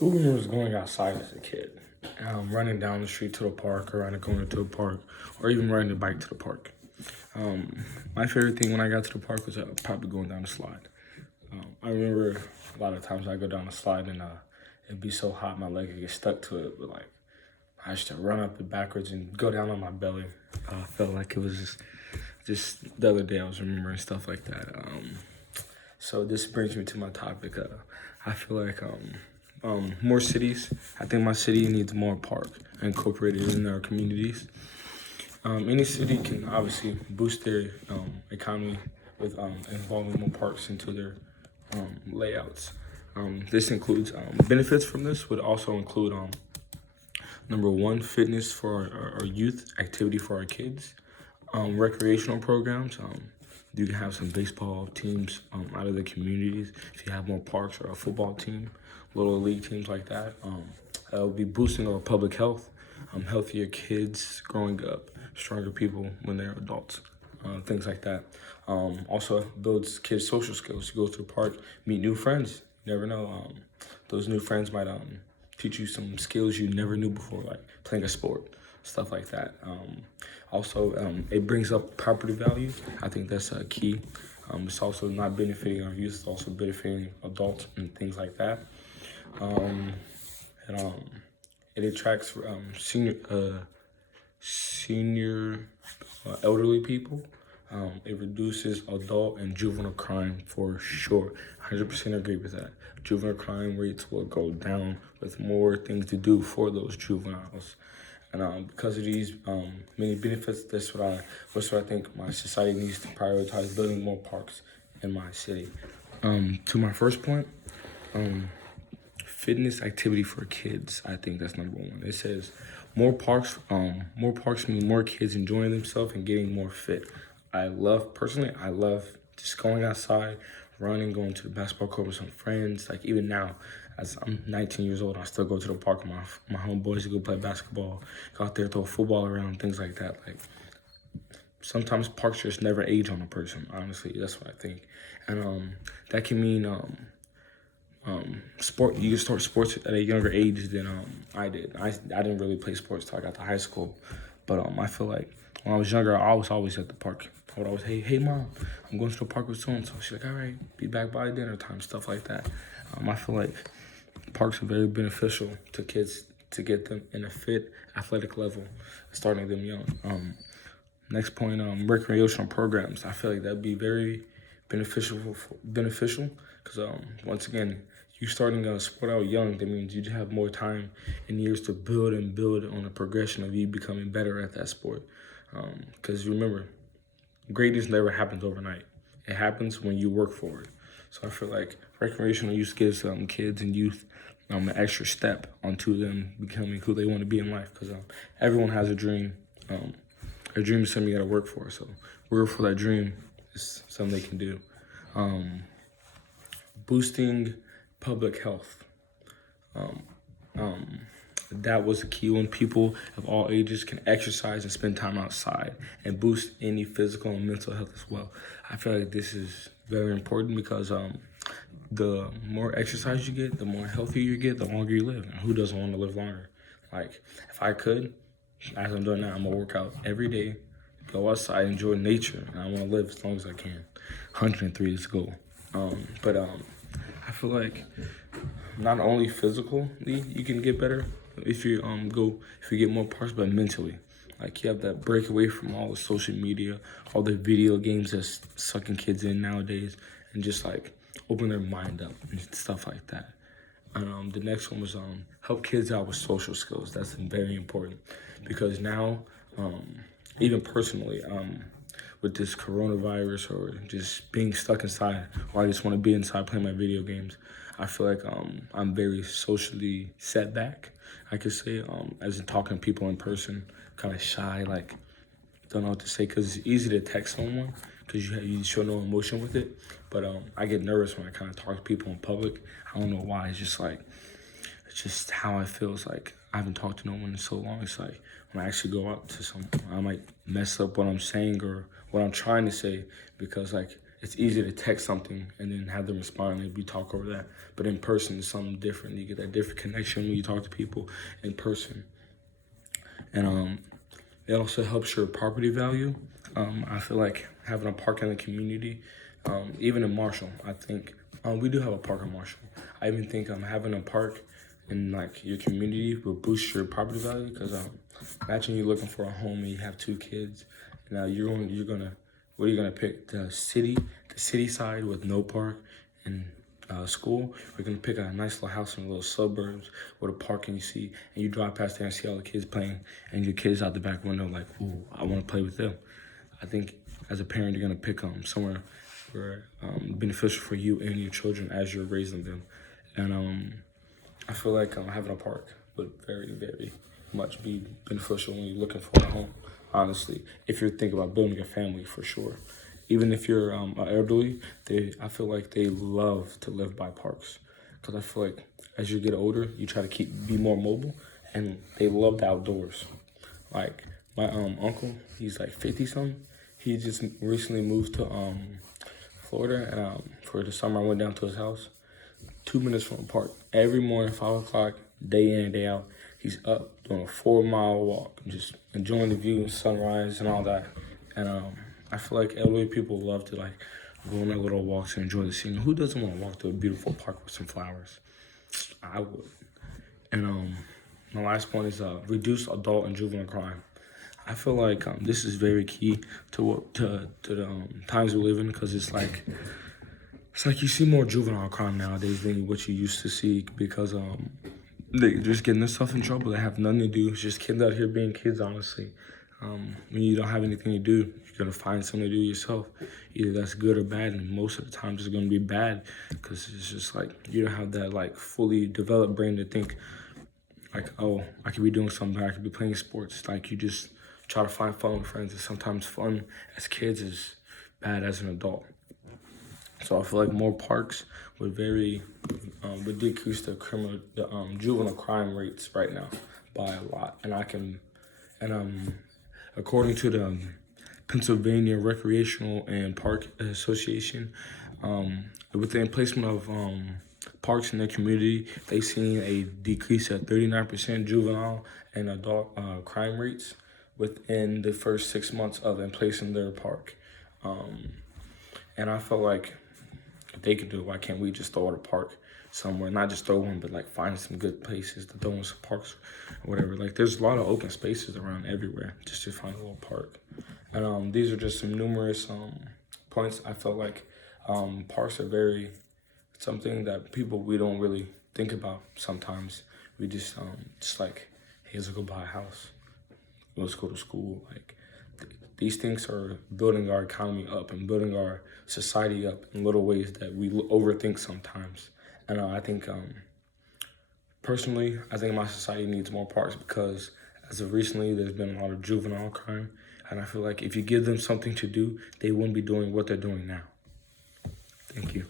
Who remembers going outside as a kid? Running down the street to the park, or running going to a park, or even riding a bike to the park. My favorite thing when I got to the park was probably going down the slide. I remember a lot of times I go down the slide and it'd be so hot my leg would get stuck to it, but like I used to run up and backwards and go down on my belly. I felt like it was just the other day I was remembering stuff like that. So this brings me to my topic. I feel like more cities. I think my city needs more park incorporated in their communities. Any city can obviously boost their economy with involving more parks into their layouts. This includes benefits from this would also include number one, fitness for our youth, activity for our kids, recreational programs. You can have some baseball teams out of the communities. If you have more parks or a football team, little league teams like that, that will be boosting our public health, healthier kids growing up, stronger people when they're adults, things like that. Also builds kids' social skills. You go to the park, meet new friends. You never know. Those new friends might teach you some skills you never knew before, like playing a sport, stuff like that. Also, it brings up property value. I think that's key. It's also not benefiting our youth, it's also benefiting adults and things like that. And it attracts senior elderly people. It reduces adult and juvenile crime for sure. 100% agree with that. Juvenile crime rates will go down with more things to do for those juveniles. And because of these many benefits, that's what I think my society needs to prioritize: building more parks in my city. To my first point, fitness activity for kids. I think that's number one. It says more parks mean more kids enjoying themselves and getting more fit. I love just going outside, running, going to the basketball court with some friends. Like even now, as I'm 19 years old, I still go to the park with my homeboys to go play basketball, go out there, throw football around, things like that. Like sometimes parks just never age on a person. Honestly, that's what I think, and that can mean sport. You can start sports at a younger age than I did. I didn't really play sports till I got to high school, but I feel like when I was younger, I was always at the park. I would always, hey mom, I'm going to the park with so and so. She's like, all right, be back by dinner time, stuff like that. I feel like parks are very beneficial to kids to get them in a fit, athletic level, starting them young. Next point, recreational programs. I feel like that'd be very beneficial because once again, you starting a sport out young, that means you have more time and years to build on a progression of you becoming better at that sport. Because remember, greatness never happens overnight. It happens when you work for it. So I feel like recreational use gives kids and youth an extra step onto them becoming who they want to be in life. Because everyone has a dream. A dream is something you got to work for. So work for that dream is something they can do. Boosting public health. That was a key when people of all ages can exercise and spend time outside and boost any physical and mental health as well. I feel like this is very important because the more exercise you get, the more healthy you get, the longer you live. And who doesn't want to live longer? Like, if I could, as I'm doing now, I'm going to work out every day, go outside, enjoy nature, and I want to live as long as I can. 103 is the goal. But I feel like not only physically you can get better if you get more parts, but mentally. Like you have that break away from all the social media, all the video games that's sucking kids in nowadays, and just like open their mind up and stuff like that. And the next one was help kids out with social skills. That's very important because now, even personally, with this coronavirus or just being stuck inside, or I just want to be inside playing my video games, I feel like I'm very socially set back, I could say, as in talking to people in person, kind of shy, like don't know what to say because it's easy to text someone because you show no emotion with it. But I get nervous when I kind of talk to people in public. I don't know why. It's just how I feel. It's like I haven't talked to no one in so long. It's like when I actually go out to someone, I might mess up what I'm saying or what I'm trying to say because like it's easy to text something and then have them respond and we talk over that. But in person, it's something different. You get that different connection when you talk to people in person. And it also helps your property value. I feel like having a park in the community, even in Marshall, I think we do have a park in Marshall. I even think having a park in like your community will boost your property value because imagine you're looking for a home and you have 2 kids. Now what are you gonna pick? The city side with no park and school. We're gonna pick a nice little house in the little suburbs with a park and you drive past there and see all the kids playing and your kids out the back window like, ooh, I wanna play with them. I think as a parent, you're gonna pick somewhere where beneficial for you and your children as you're raising them. And I feel like having a park would very, very much be beneficial when you're looking for a home, honestly. If you're thinking about building a family, for sure. Even if you're elderly, I feel like they love to live by parks. Because I feel like as you get older, you try to be more mobile, and they love the outdoors. Like my uncle, he's like 50-something. He just recently moved to Florida, and for the summer I went down to his house. 2 minutes from the park. Every morning, 5 o'clock, day in and day out, he's up doing a 4-mile walk, just enjoying the view, sunrise, and all that. And I feel like elderly people love to like go on their little walks and enjoy the scene. Who doesn't want to walk to a beautiful park with some flowers? I would. And my last point is reduce adult and juvenile crime. I feel like this is very key to the times we live in because it's like you see more juvenile crime nowadays than what you used to see because they just getting themselves in trouble. They have nothing to do. It's just kids out here being kids, honestly. When you don't have anything to do, you're gonna find something to do yourself. Either that's good or bad, and most of the time it's gonna be bad because it's just like you don't have that like fully developed brain to think like, oh, I could be doing something. I could be playing sports. Like you just try to find fun with friends, and sometimes fun as kids is bad as an adult. So I feel like more parks would decrease the juvenile crime rates right now by a lot. And according to the Pennsylvania Recreational and Park Association, with the emplacement of parks in their community, they've seen a decrease of 39% juvenile and adult crime rates within the first 6 months of emplacing their park. And I feel like if they can do it, why can't we just throw out a park somewhere? Not just throw one, but like find some good places to throw in some parks or whatever. Like there's a lot of open spaces around everywhere just to find a little park. And these are just some numerous points. I feel like parks are something that we don't really think about sometimes. We just like, hey, let's go buy a house. Let's go to school. Like these things are building our economy up and building our society up in little ways that we overthink sometimes. And I think, personally, I think my society needs more parks because as of recently, there's been a lot of juvenile crime. And I feel like if you give them something to do, they wouldn't be doing what they're doing now. Thank you.